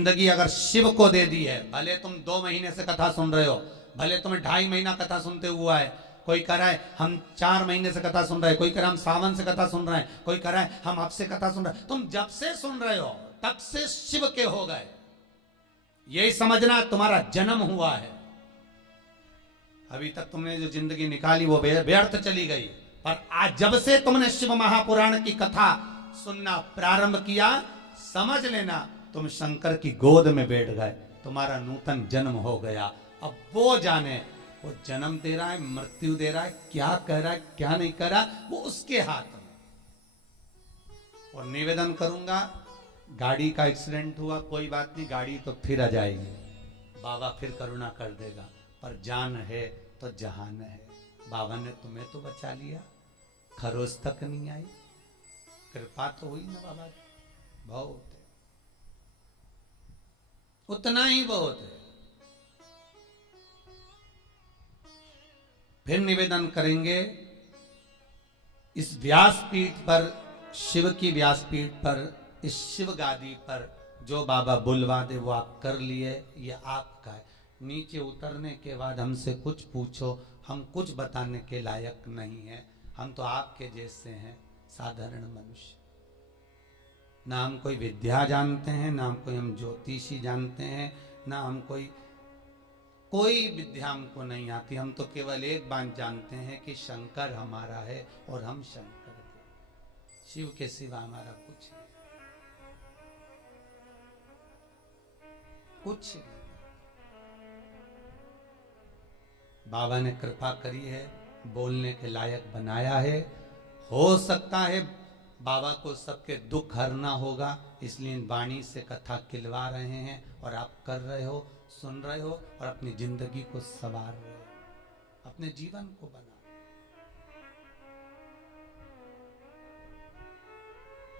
जिंदगी अगर शिव को दे दी है, भले तुम 2 महीने से कथा सुन रहे हो, भले तुम्हें 2.5 महीना कथा सुनते हुआ है, कोई कह रहा है हम 4 महीने से कथा सुन रहे हैं, कोई कह रहा है हम सावन से कथा सुन रहे हैं, कोई कह रहा है हम अब से कथा सुन रहे हैं, तुम जब से सुन रहे हो तब से शिव के हो गए, यही समझना तुम्हारा जन्म हुआ है। अभी तक तुमने जो जिंदगी निकाली वो व्यर्थ चली गई, पर आज जब से तुमने शिव महापुराण की कथा सुनना प्रारंभ किया, समझ लेना तुम शंकर की गोद में बैठ गए, तुम्हारा नूतन जन्म हो गया। अब वो जाने, वो जन्म दे रहा है, मृत्यु दे रहा है, क्या कह रहा है क्या नहीं कह रहा, वो उसके हाथ में। और निवेदन करूंगा, गाड़ी का एक्सीडेंट हुआ, कोई बात नहीं, गाड़ी तो फिर आ जाएगी, बाबा फिर करुणा कर देगा, पर जान है तो जहान है। बाबा ने तुम्हें तो बचा लिया, खरोज तक नहीं आई, कृपा तो हुई ना बाबा की, बहुत है, उतना ही बहुत है। फिर निवेदन करेंगे, इस व्यासपीठ पर, शिव की व्यासपीठ पर, इस शिव गादी पर जो बाबा बुलवा दे वो आप कर लिए, ये आपका है। नीचे उतरने के बाद हमसे कुछ पूछो, हम कुछ बताने के लायक नहीं है, हम तो आपके जैसे हैं, साधारण मनुष्य। ना हम कोई विद्या जानते हैं, ना हम कोई हम ज्योतिषी जानते हैं, ना हम कोई विद्या हमको नहीं आती। हम तो केवल एक बात जानते हैं कि शंकर हमारा है और हम शंकर के, शिव के सिवा हमारा कुछ नहीं, कुछ नहीं। बाबा ने कृपा करी है, बोलने के लायक बनाया है। हो सकता है बाबा को सबके दुख हरना होगा, इसलिए वाणी से कथा खिलवा रहे हैं, और आप कर रहे हो, सुन रहे हो, और अपनी जिंदगी को संवार रहे हो, अपने जीवन को बना।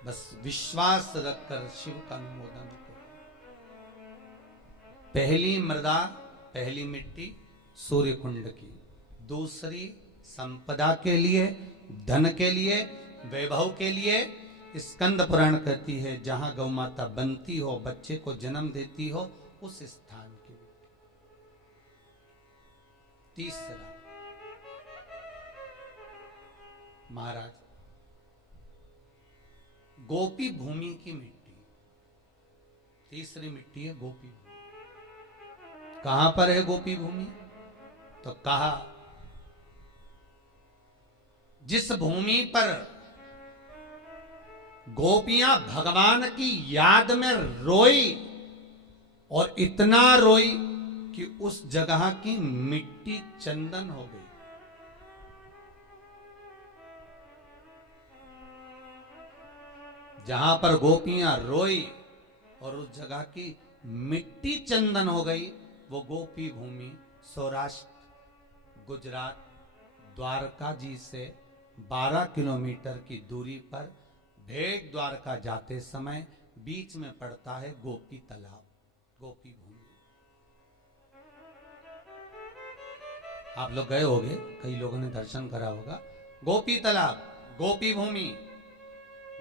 बस विश्वास रखकर शिव का अनुमोदन करो। पहली मृदा, पहली मिट्टी सूर्य कुंड की, दूसरी संपदा के लिए, धन के लिए, वैभव के लिए। स्कंद पुराण कहती है जहां गौ माता बनती हो, बच्चे को जन्म देती हो, उस स्थान की। तीसरा महाराज, गोपी भूमि की मिट्टी, तीसरी मिट्टी है गोपी भूमि। कहां पर है गोपी भूमि? तो कहा जिस भूमि पर गोपियां भगवान की याद में रोई, और इतना रोई कि उस जगह की मिट्टी चंदन हो गई। जहां पर गोपियां रोई और उस जगह की मिट्टी चंदन हो गई, वो गोपी भूमि सौराष्ट्र, गुजरात, द्वारका जी से 12 किलोमीटर की दूरी पर भेग द्वारका जाते समय बीच में पड़ता है गोपी तालाब, गोपी भूमि। आप लोग गए होंगे, कई लोगों ने दर्शन करा होगा। गोपी तालाब, गोपी भूमि,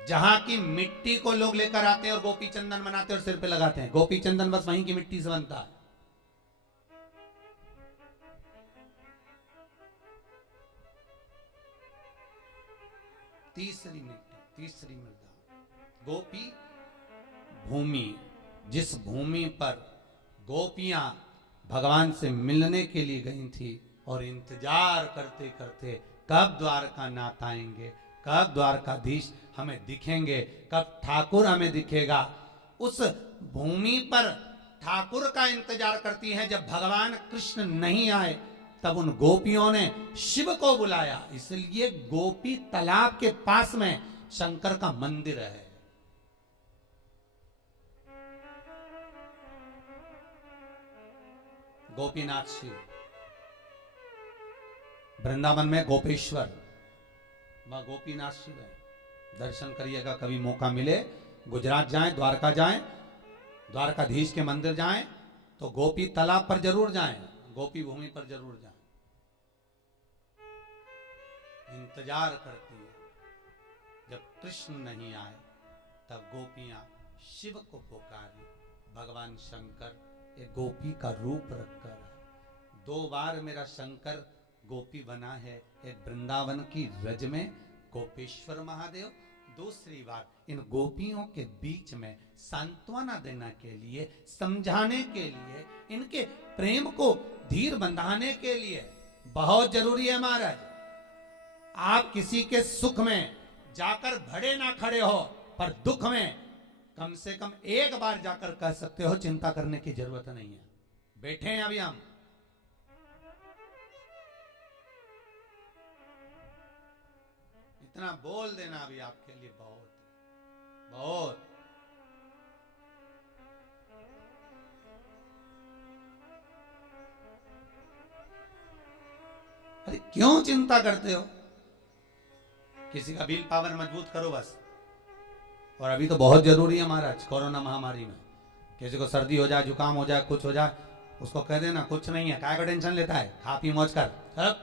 जहां की मिट्टी को लोग लेकर आते हैं और गोपी चंदन बनाते हैं और सिर पे लगाते हैं। गोपी चंदन बस वहीं की मिट्टी से बनता है। तीसरी मिट्टी, तीसरी मृदा, गोपी भूमि, जिस भूमि पर गोपियां भगवान से मिलने के लिए गई थी और इंतजार करते करते कब द्वारकानाथ आएंगे, कब द्वारकाधीश हमें दिखेंगे, कब ठाकुर हमें दिखेगा, उस भूमि पर ठाकुर का इंतजार करती हैं। जब भगवान कृष्ण नहीं आए तब उन गोपियों ने शिव को बुलाया, इसलिए गोपी तालाब के पास में शंकर का मंदिर है। गोपीनाथ शिव, वृंदावन में गोपेश्वर, वह गोपीनाथ शिव है। दर्शन करिएगा, कभी मौका मिले, गुजरात जाएं, द्वारका जाएं, द्वारकाधीश के मंदिर जाएं, तो गोपी तालाब पर जरूर जाएं, गोपी भूमि पर जरूर जाएं। इंतजार करती है, जब कृष्ण नहीं आए तब गोपियां शिव को पुकारी, भगवान शंकर एक गोपी का रूप रखकर है। 2 बार मेरा शंकर गोपी बना है, एक वृंदावन की रज में गोपेश्वर महादेव, दूसरी बार इन गोपियों के बीच में सांत्वना देने के लिए, समझाने के लिए, इनके प्रेम को धीर बंधाने के लिए। बहुत जरूरी है महाराज, आप किसी के सुख में जाकर भड़े ना खड़े हो, पर दुख में कम से कम एक बार जाकर कह सकते हो चिंता करने की जरूरत नहीं है, बैठे हैं अभी हम। इतना बोल देना अभी आपके लिए बहुत बहुत। अरे क्यों चिंता करते हो? किसी का विल पावर मजबूत करो बस। और अभी तो बहुत जरूरी है महाराज, कोरोना महामारी में किसी को सर्दी हो जाए, जुकाम हो जाए, कुछ हो जाए, उसको कह देना कुछ नहीं है, काय का टेंशन लेता है, खा पी मौज कर, चलो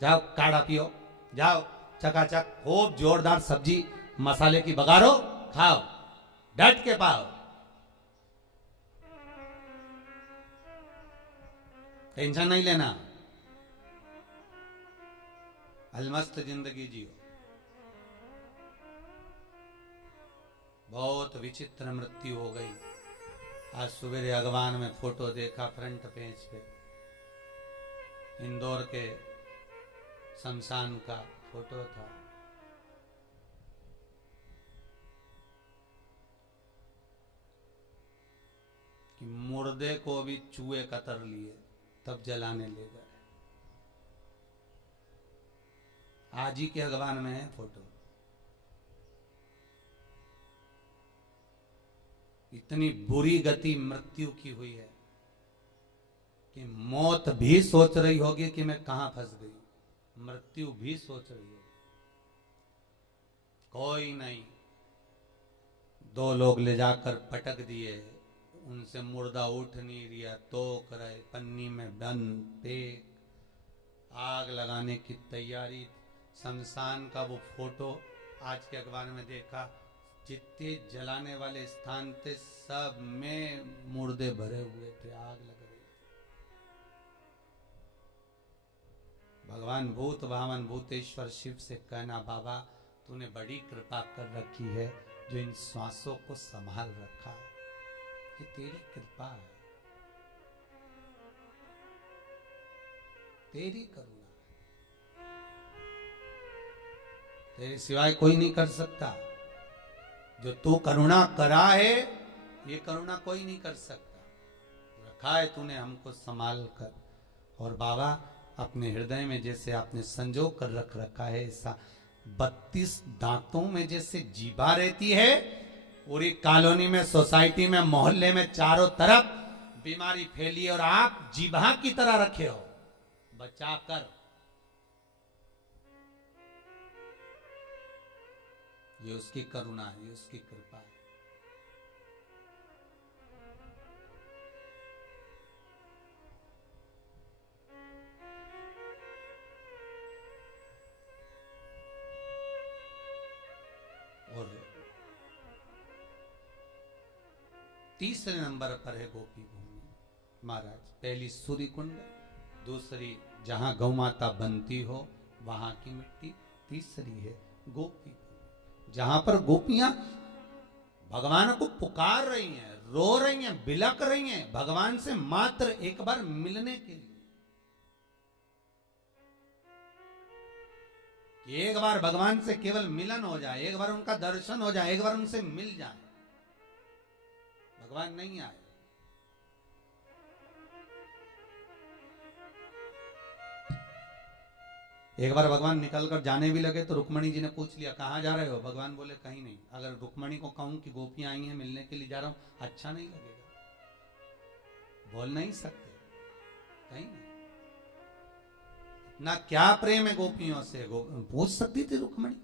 जाओ काढ़ा पियो, जाओ चकाचक खूब जोरदार सब्जी मसाले की बघारो, खाओ, डट के पाओ, टेंशन नहीं लेना, अलमस्त जिंदगी जियो। बहुत विचित्र मृत्यु हो गई। आज सवेरे अखबार में फोटो देखा, फ्रंट पेज पे इंदौर के शमशान का फोटो था। कि मुर्दे को भी चूहे कतर लिए तब जलाने ले गए। आज ही के अखबार में है फोटो। इतनी बुरी गति मृत्यु की हुई है कि मौत भी सोच रही होगी कि मैं कहां फंस गई, मृत्यु भी सोच रही होगी। कोई नहीं, 2 लोग ले जाकर पटक दिए, उनसे मुर्दा उठ नहीं रिया, तोक रहे, पन्नी में बंद, फेंक, आग लगाने की तैयारी। शमशान का वो फोटो आज के अखबार में देखा, जितने जलाने वाले स्थान थे सब में मुर्दे भरे हुए थे, आग लग रही थी। भगवान भूत भावन भूतेश्वर शिव से कहना, बाबा तूने बड़ी कृपा कर रखी है, जो इन श्वासों को संभाल रखा है, ये तेरी कृपा है, तेरी करुणा है, तेरे सिवाय कोई नहीं कर सकता। जो तू करुणा करा है, ये करुणा कोई नहीं कर सकता। रखा है तूने हमको संभाल कर। और बाबा अपने हृदय में जैसे आपने संजो कर रख रखा है, ऐसा 32 दांतों में जैसे जीभा रहती है, पूरी कॉलोनी में, सोसाइटी में, मोहल्ले में चारों तरफ बीमारी फैली और आप जीभा की तरह रखे हो बचा कर। ये उसकी करुणा है, ये उसकी कृपा है। और तीसरे नंबर पर है गोपी भूमि महाराज। पहली सूर्य कुंड, दूसरी जहां गौ माता बनती हो वहां की मिट्टी, तीसरी है गोपी, जहां पर गोपियां भगवान को पुकार रही हैं, रो रही हैं, बिलक रही हैं भगवान से मात्र एक बार मिलने के लिए। एक बार भगवान से केवल मिलन हो जाए, एक बार उनका दर्शन हो जाए, एक बार उनसे मिल जाए। भगवान नहीं आए, एक बार भगवान निकलकर जाने भी लगे तो रुक्मणी जी ने पूछ लिया कहां जा रहे हो? भगवान बोले कहीं नहीं। अगर रुक्मणी को कहूं कि गोपियां आई हैं मिलने के लिए जा रहा हूं, अच्छा नहीं लगेगा, बोल नहीं सकते, कहीं नहीं। ना क्या प्रेम है गोपियों से, पूछ सकती थी रुक्मणी,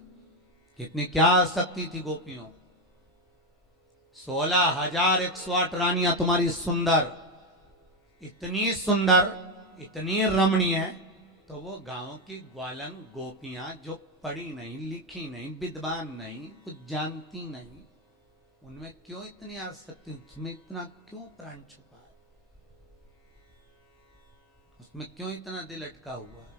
कितनी क्या आसक्ति थी गोपियों। 16,108 रानियां तुम्हारी सुंदर, इतनी सुंदर, इतनी रमणीय, तो वो गांव की ग्वालन गोपियां जो पढ़ी नहीं, लिखी नहीं, विद्वान नहीं, कुछ जानती नहीं, उनमें क्यों इतनी आसक्ति, उसमें इतना क्यों प्राण छुपा है, उसमें क्यों इतना दिल अटका हुआ है?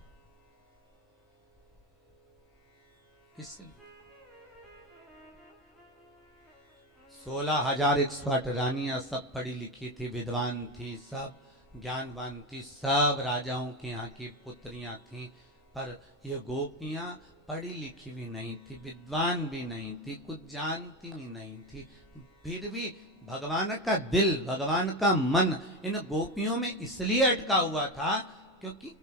इसलिए 16,108 रानियां सब पढ़ी लिखी थी, विद्वान थी, सब ज्ञानवान थी, सब राजाओं के यहाँ की पुत्रियां थीं, पर ये गोपियां पढ़ी लिखी भी नहीं थी, विद्वान भी नहीं थी, कुछ जानती भी नहीं थी, फिर भी भगवान का दिल, भगवान का मन इन गोपियों में इसलिए अटका हुआ था क्योंकि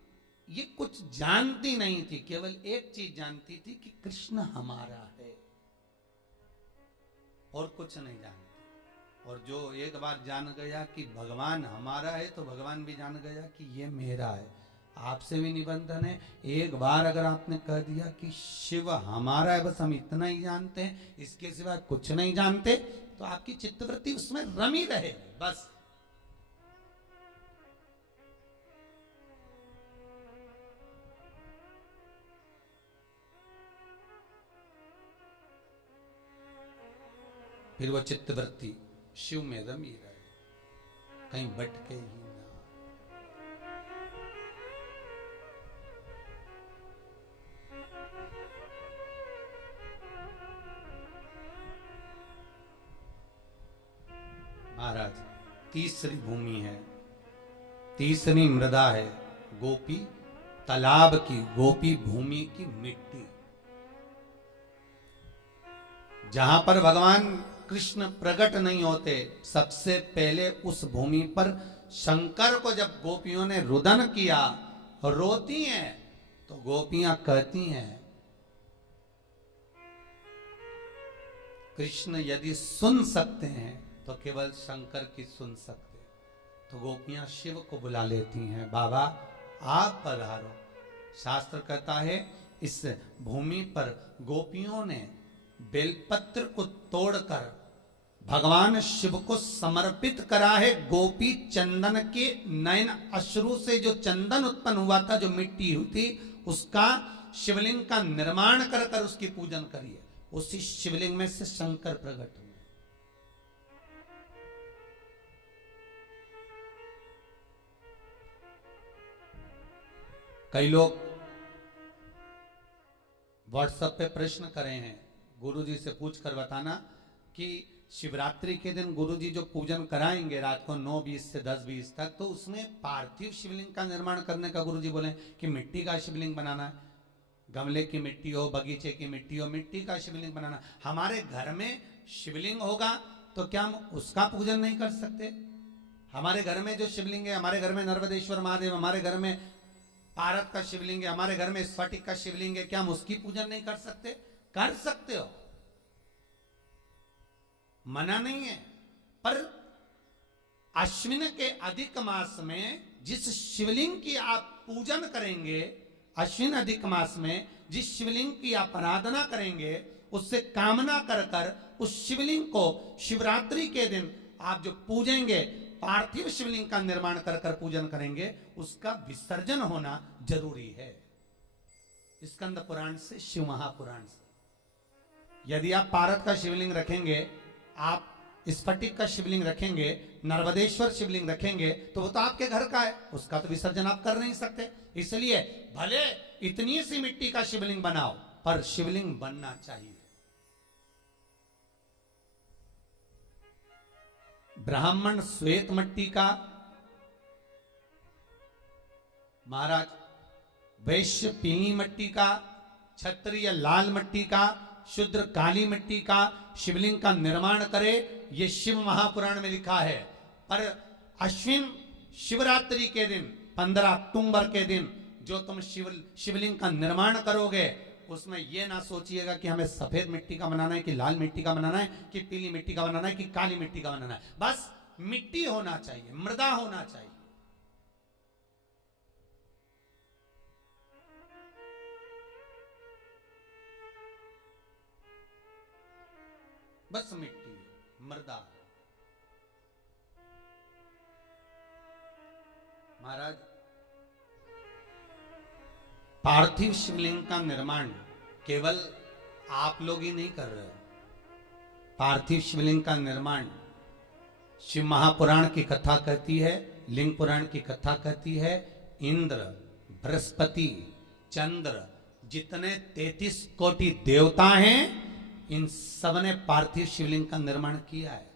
ये कुछ जानती नहीं थी, केवल एक चीज जानती थी कि कृष्ण हमारा है और कुछ नहीं जानती। और जो एक बार जान गया कि भगवान हमारा है तो भगवान भी जान गया कि ये मेरा है। आपसे भी निबंधन है, एक बार अगर आपने कह दिया कि शिव हमारा है, बस हम इतना ही जानते हैं, इसके सिवा कुछ नहीं जानते, तो आपकी चित्तवृत्ति उसमें रमी रहे बस। फिर वो चित्तवृत्ति शिव में रमी रहे, कहीं भटके ही ना। महाराज तीसरी भूमि है, तीसरी मृदा है, गोपी तालाब की, गोपी भूमि की मिट्टी, जहां पर भगवान कृष्ण प्रकट नहीं होते। सबसे पहले उस भूमि पर शंकर को जब गोपियों ने रुदन किया, रोती हैं, तो गोपियां कहती हैं कृष्ण यदि सुन सकते हैं तो केवल शंकर की सुन सकते। तो गोपियां शिव को बुला लेती हैं, बाबा आप पधारो। शास्त्र कहता है इस भूमि पर गोपियों ने बेलपत्र को तोड़कर भगवान शिव को समर्पित करा है। गोपी चंदन के नयन अश्रु से जो चंदन उत्पन्न हुआ था, जो मिट्टी हुई थी, उसका शिवलिंग का निर्माण कर कर उसकी पूजन करिए। उसी शिवलिंग में से शंकर प्रकट हुए। कई लोग व्हाट्सएप पे प्रश्न करे हैं, गुरुजी से पूछ कर बताना कि शिवरात्रि के दिन गुरुजी जो पूजन कराएंगे रात को 9:20 से 10:20 तक, तो उसमें पार्थिव शिवलिंग का निर्माण करने का गुरुजी बोले कि मिट्टी का शिवलिंग बनाना है, गमले की मिट्टी हो, बगीचे की मिट्टी हो, मिट्टी का शिवलिंग बनाना। हमारे घर में शिवलिंग होगा तो क्या हम उसका पूजन नहीं कर सकते? हमारे घर में जो शिवलिंग है, हमारे घर में नर्मदेश्वर महादेव, हमारे घर में पारत का शिवलिंग है, हमारे घर में स्फटिक का शिवलिंग है, क्या हम उसकी पूजन नहीं कर सकते? कर सकते हो, मना नहीं है। पर अश्विन के अधिक मास में जिस शिवलिंग की आप पूजन करेंगे, अश्विन अधिक मास में जिस शिवलिंग की आप आराधना करेंगे, उससे कामना कर कर उस शिवलिंग को शिवरात्रि के दिन आप जो पूजेंगे, पार्थिव शिवलिंग का निर्माण कर कर पूजन करेंगे, उसका विसर्जन होना जरूरी है। स्कंद पुराण से, शिव महापुराण से। यदि आप पारत का शिवलिंग रखेंगे, आप स्फटिक का शिवलिंग रखेंगे, नर्मदेश्वर शिवलिंग रखेंगे, तो वो तो आपके घर का है, उसका तो विसर्जन आप कर नहीं सकते। इसलिए भले इतनी सी मिट्टी का शिवलिंग बनाओ, पर शिवलिंग बनना चाहिए। ब्राह्मण श्वेत मिट्टी का, महाराज वैश्य पीली मिट्टी का, क्षत्रिय लाल मिट्टी का, शूद्र काली मिट्टी का शिवलिंग का निर्माण करे, ये शिव महापुराण में लिखा है। पर अश्विन शिवरात्रि के दिन 15 अक्टूबर के दिन जो तुम शिवलिंग का निर्माण करोगे, उसमें यह ना सोचिएगा कि हमें सफेद मिट्टी का बनाना है, कि लाल मिट्टी का बनाना है, कि पीली मिट्टी का बनाना है, कि काली मिट्टी का बनाना है। बस मिट्टी होना चाहिए, मृदा होना चाहिए। बस मिट्टी, मृदा। महाराज पार्थिव शिवलिंग का निर्माण केवल आप लोग ही नहीं कर रहे, पार्थिव शिवलिंग का निर्माण शिव महापुराण की कथा कहती है, लिंग पुराण की कथा कहती है। इंद्र, बृहस्पति, चंद्र, जितने 33 कोटि देवता हैं, इन सब ने पार्थिव शिवलिंग का निर्माण किया है।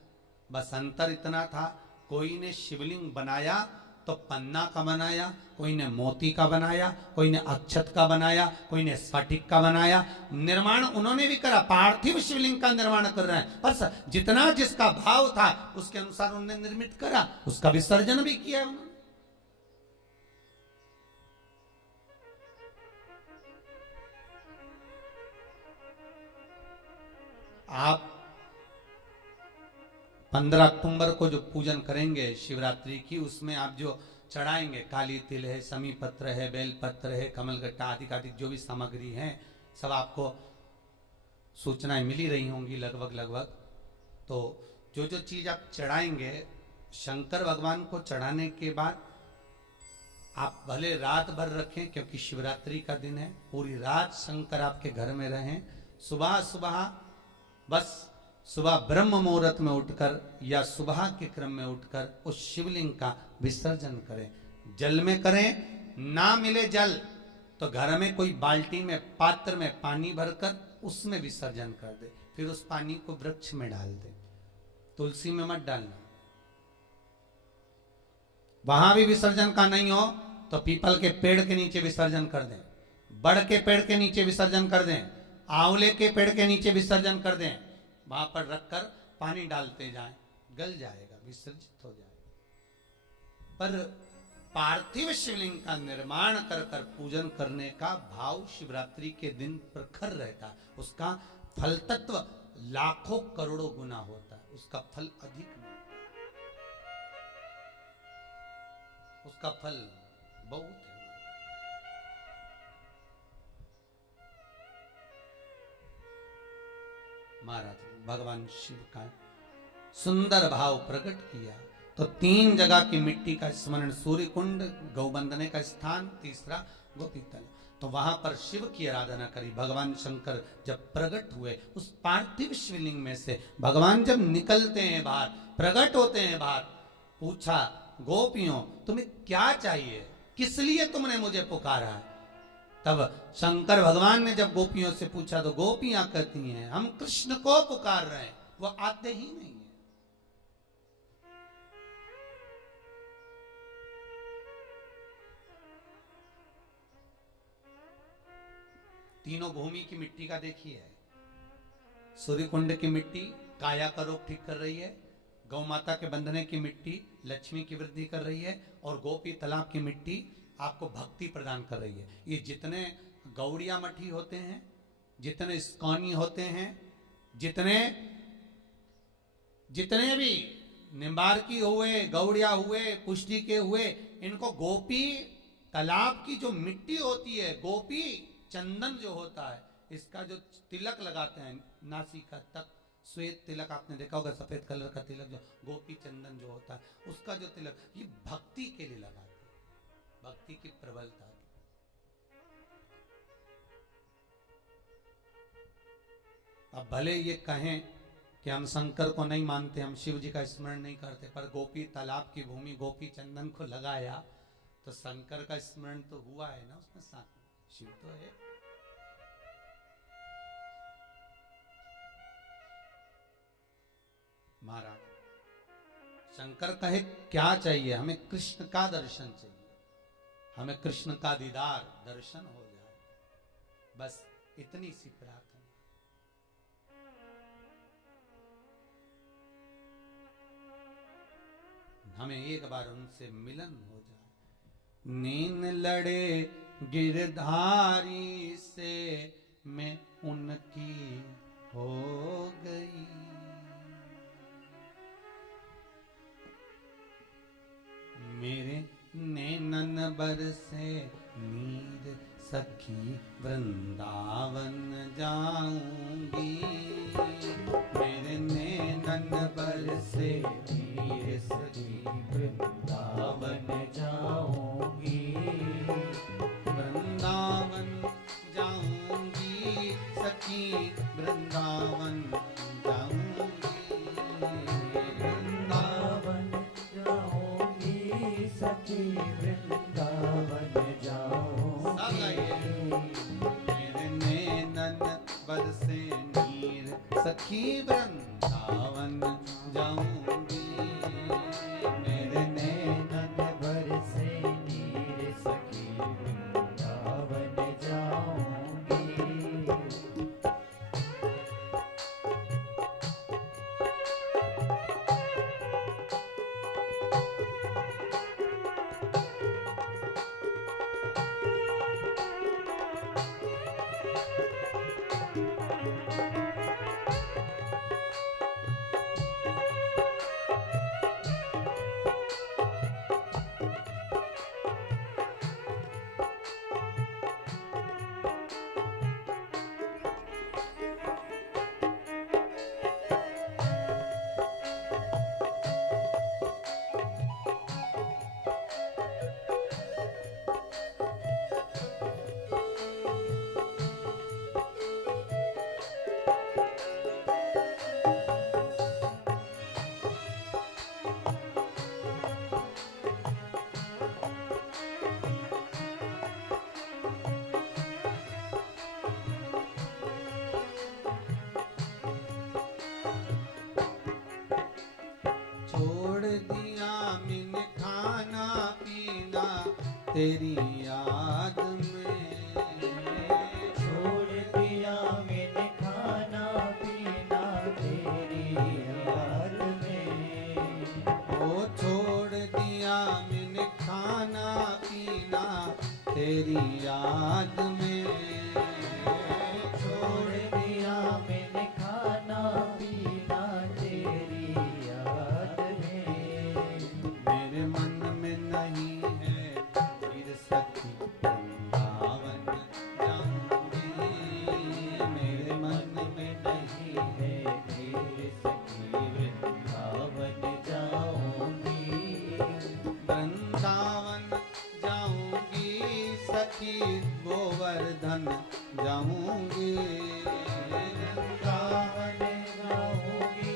बस अंतर इतना था, कोई ने शिवलिंग बनाया तो पन्ना का बनाया, कोई ने मोती का बनाया, कोई ने अक्षत का बनाया, कोई ने स्फटिक का बनाया। निर्माण उन्होंने भी करा, पार्थिव शिवलिंग का निर्माण कर रहे हैं, पर जितना जिसका भाव था उसके अनुसार उन्होंने निर्मित करा, उसका विसर्जन भी किया उन्होंने। आप 15 अक्टूबर को जो पूजन करेंगे शिवरात्रि की, उसमें आप जो चढ़ाएंगे, काली तिल है, समी पत्र है, बेलपत्र है, कमलगट्टा आदि आदि जो भी सामग्री है, सब आपको सूचनाएं मिली रही होंगी लगभग। तो जो जो चीज आप चढ़ाएंगे शंकर भगवान को चढ़ाने के बाद आप भले रात भर रखें, क्योंकि शिवरात्रि का दिन है, पूरी रात शंकर आपके घर में रहें। सुबह सुबह, बस सुबह ब्रह्म मुहूर्त में उठकर या सुबह के क्रम में उठकर उस शिवलिंग का विसर्जन करें। जल में करें, ना मिले जल तो घर में कोई बाल्टी में, पात्र में पानी भरकर उसमें विसर्जन कर दे, फिर उस पानी को वृक्ष में डाल दे, तुलसी में मत डालना। वहां भी विसर्जन का नहीं हो तो पीपल के पेड़ के नीचे विसर्जन कर दें, बड़ के पेड़ के नीचे विसर्जन कर दें, आंवले के पेड़ के नीचे विसर्जन कर दें। वहां पर रखकर पानी डालते जाएं, गल जाएगा, विसर्जित हो जाएगा। पर पार्थिव शिवलिंग का निर्माण कर कर पूजन करने का भाव शिवरात्रि के दिन प्रखर रहता है। उसका फल तत्व लाखों करोड़ों गुना होता है, उसका फल अधिक नहीं, उसका फल बहुत है। महाराज भगवान शिव का सुंदर भाव प्रकट किया तो 3 जगह की मिट्टी का स्मरण, सूर्य कुंड, गौबंदने का स्थान, तीसरा गोपीतल। तो वहां पर शिव की आराधना करी। भगवान शंकर जब प्रकट हुए उस पार्थिव शिवलिंग में से, भगवान जब निकलते हैं बाहर, प्रकट होते हैं बाहर, पूछा गोपियों तुम्हें क्या चाहिए, किस लिए तुमने मुझे पुकारा है? तब शंकर भगवान ने जब गोपियों से पूछा तो गोपियां कहती हैं हम कृष्ण को पुकार रहे हैं, वो आते ही नहीं है। तीनों भूमि की मिट्टी का देखिए, सूर्य कुंड की मिट्टी काया का रोग ठीक कर रही है, गौ माता के बंधने की मिट्टी लक्ष्मी की वृद्धि कर रही है, और गोपी तालाब की मिट्टी आपको भक्ति प्रदान कर रही है। ये जितने गौड़िया मठी होते हैं, जितने इस्कॉनी होते हैं, जितने भी निम्बार्की हुए, गौड़िया हुए, पुष्टि के हुए, इनको गोपी तालाब की जो मिट्टी होती है, गोपी चंदन जो होता है, इसका जो तिलक लगाते हैं नासिका तक, श्वेत तिलक आपने देखा होगा, सफेद कलर का तिलक जो गोपी चंदन जो होता है, उसका जो तिलक, ये भक्ति के लिए लगाते हैं, भक्ति की प्रबलता की। अब भले ये कहें कि हम शंकर को नहीं मानते, हम शिव जी का स्मरण नहीं करते, पर गोपी तालाब की भूमि गोपी चंदन को लगाया तो शंकर का स्मरण तो हुआ है ना, उसमें साथ शिव तो है। महाराज शंकर कहे क्या चाहिए, हमें कृष्ण का दर्शन चाहिए, हमें कृष्ण का दीदार दर्शन हो जाए, बस इतनी सी प्रार्थना। हमें एक बार उनसे मिलन हो जाए। नीन लड़े गिरधारी से मैं उनकी हो गई, मेरे नैनन बरसे नीर सखी वृंदावन जाऊंगी, मेरे नैनन बरसे नीर सखी वृंदावन जाऊंगी, वृंदावन जाऊंगी सखी वृंदावन जाऊंगी। सखी वृंदावन जाऊंगी। मेरे नैनन बरसे नीर सखी वृंदावन जाऊंगी। मेरे नैनन बरसे नीर सखी वृंदावन जाऊंगी। छोड़ दिया मैंने खाना पीना तेरी याद में। छोड़ दिया मैंने खाना पीना तेरी याद में। ओ छोड़ दिया मैंने खाना पीना तेरी याद में। छोड़ दिया मैंने खाना पीना तेरी याद में। मेरे मन में नहीं है फिर सखी वृंदावन जाऊंगी। मेरे मन में नहीं है तेरे सखी वृंदावन जाऊंगी। वृंदावन जाऊंगी सखी गोवर्धन जाऊंगी। वृंदावन जाऊंगी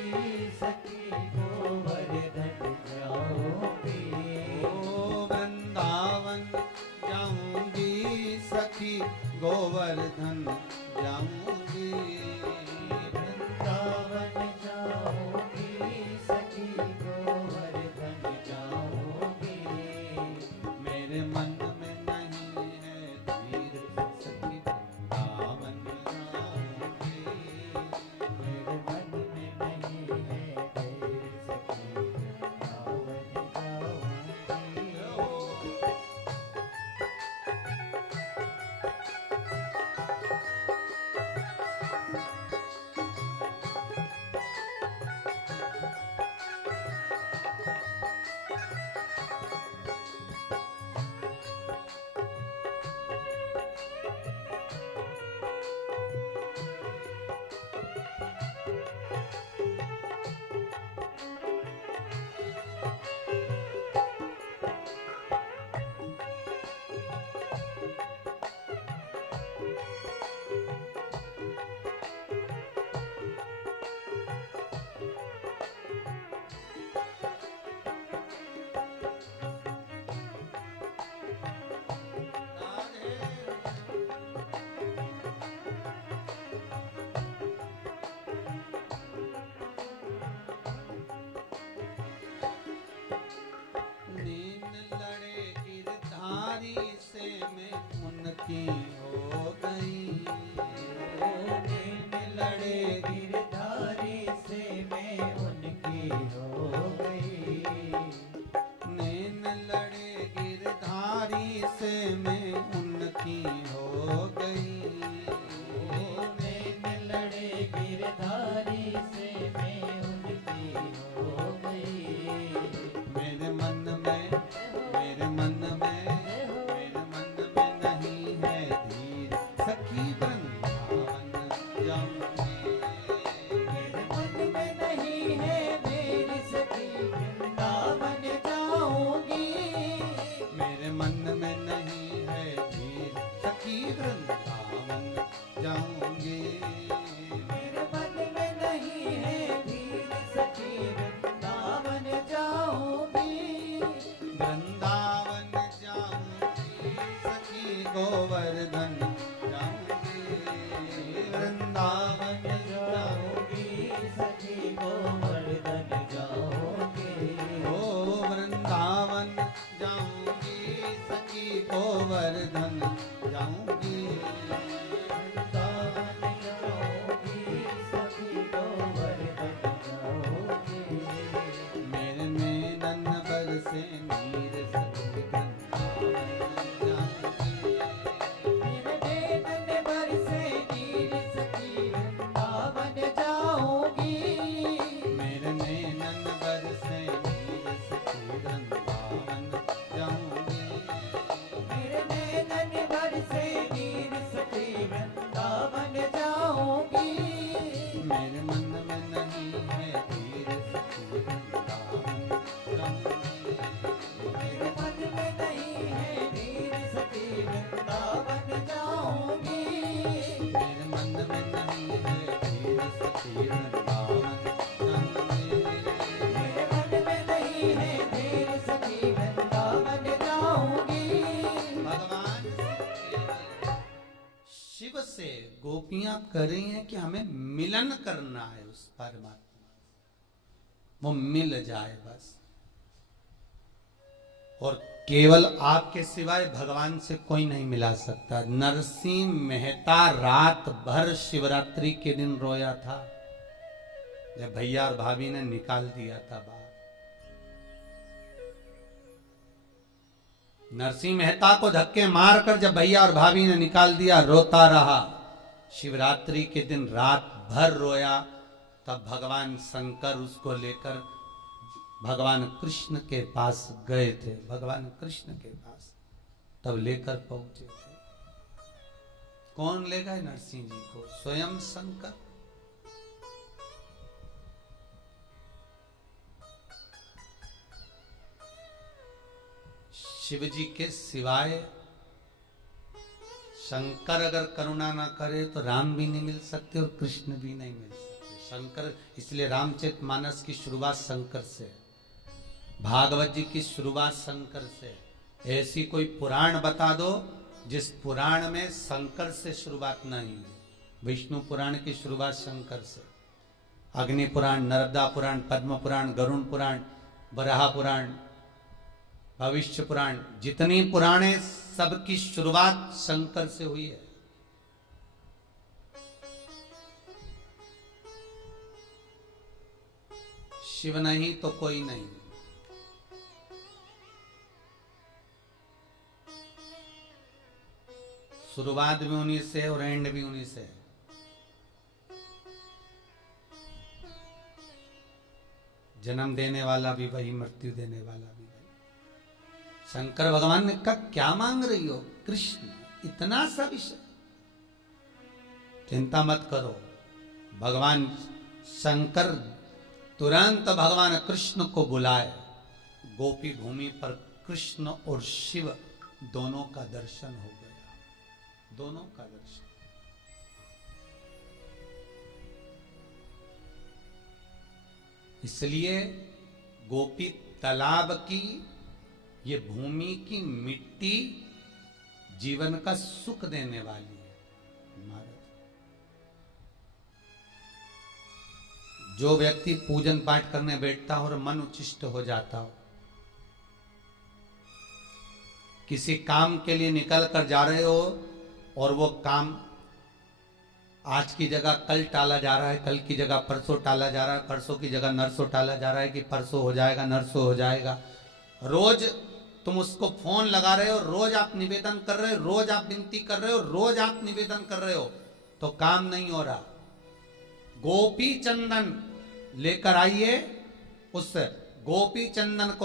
सखी गोवर्धन जाऊंगी। ओ वृंदावन जाऊंगी सखी गोवर्धन जाऊंगी। वृंदावन जाऊंगी सखी गोवर्धन जाऊंगी। मेरे मन में नहीं है धीर सखी वृंदावन जाऊंगी। मेरे मन में नहीं है तेरे सखी वृंदावन जाऊंगी। नीन लड़े गिरधारी से मैं उनकी हो गई। नीन लड़े गिरधारी से मैं उनकी हो गई। नीन लड़े गिरधारी से मैं उनकी हो गई। नीन लड़े गिरधारी से मैं उनकी हो गई। मेरे मन में नहीं है वृंदावन जाऊंगी सखी गोवर्धन जाऊंगी, वृंदावन जाऊंगी सखी गोवर्धन जाऊंगी। ओ वृंदावन जाऊंगी सखी गोवर्धन जाऊंगी, वृंदावन जाऊंगी सखी गोवर्धन जाऊंगी। मेरे नैनन बरसे नीर सखी वृंदावन जाऊंगी, मेरे नैनन बरसे नीर सखी वृंदावन जाऊंगी। मेरे नैनन बरसे नीर सखी वृंदावन जाऊंगी, मेरे नैनन बरसे नीर सखी वृंदावन जाऊंगी। मेरे मन में नहीं है धीर सखी वृंदावन जाऊंगी, मेरे मन में नहीं है नीर सखी वृंदावन जाऊंगी। मेरे मन में नहीं है धीर सखी वृंदावन जाऊंगी, मेरे मन में नहीं है नीर सखी वृंदावन जाऊंगी। भगवान शिव से गोपियां कर रही हैं कि हमें मिलन करना है उस परमात्मा, वो मिल जाए बस। और केवल आपके सिवाय भगवान से कोई नहीं मिला सकता। नरसिंह मेहता रात भर शिवरात्रि के दिन रोया था जब भैया और भाभी ने निकाल दिया था बाहर। नरसिंह मेहता को धक्के मारकर जब भैया और भाभी ने निकाल दिया, रोता रहा। शिवरात्रि के दिन रात भर रोया। तब भगवान शंकर उसको लेकर भगवान कृष्ण के पास गए थे। भगवान कृष्ण के पास तब लेकर पहुंचे थे। कौन ले गए नरसिंह जी को? स्वयं शंकर। शिव जी के सिवाय शंकर अगर करुणा ना करे तो राम भी नहीं मिल सकते और कृष्ण भी नहीं मिल सकते। शंकर, इसलिए रामचरितमानस की शुरुआत शंकर से, भागवत जी की शुरुआत शंकर से। ऐसी कोई पुराण बता दो जिस पुराण में शंकर से शुरुआत नहीं है। विष्णु पुराण की शुरुआत शंकर से, अग्नि पुराण, नर्मदा पुराण, पद्म पुराण, गरुण पुराण, वराह पुराण, भविष्य पुराण, जितनी पुराणे सबकी शुरुआत शंकर से हुई है। शिव नहीं तो कोई नहीं। शुरुआत भी उन्हीं से और एंड भी उन्हीं से। जन्म देने वाला भी वही, मृत्यु देने वाला भी वही। शंकर भगवान ने कहा क्या मांग रही हो? कृष्ण, इतना सा विषय, चिंता मत करो। भगवान शंकर तुरंत भगवान कृष्ण को बुलाए। गोपी भूमि पर कृष्ण और शिव दोनों का दर्शन हो गया। दोनों का दर्शन। इसलिए गोपी तालाब की ये भूमि की मिट्टी जीवन का सुख देने वाली है। महाराज, जो व्यक्ति पूजन पाठ करने बैठता हो और मन उच्छिष्ट हो जाता हो, किसी काम के लिए निकल कर जा रहे हो और वो काम आज की जगह कल टाला जा रहा है, कल की जगह परसों टाला जा रहा है, परसों की जगह नरसों टाला जा रहा है कि परसों हो जाएगा, नरसों हो जाएगा। रोज तुम उसको फोन लगा रहे हो, रोज आप निवेदन कर रहे हो, रोज आप विनती कर रहे हो, रोज आप निवेदन कर रहे हो, तो काम नहीं हो रहा। गोपी चंदन लेकर आइए, उस गोपी चंदन को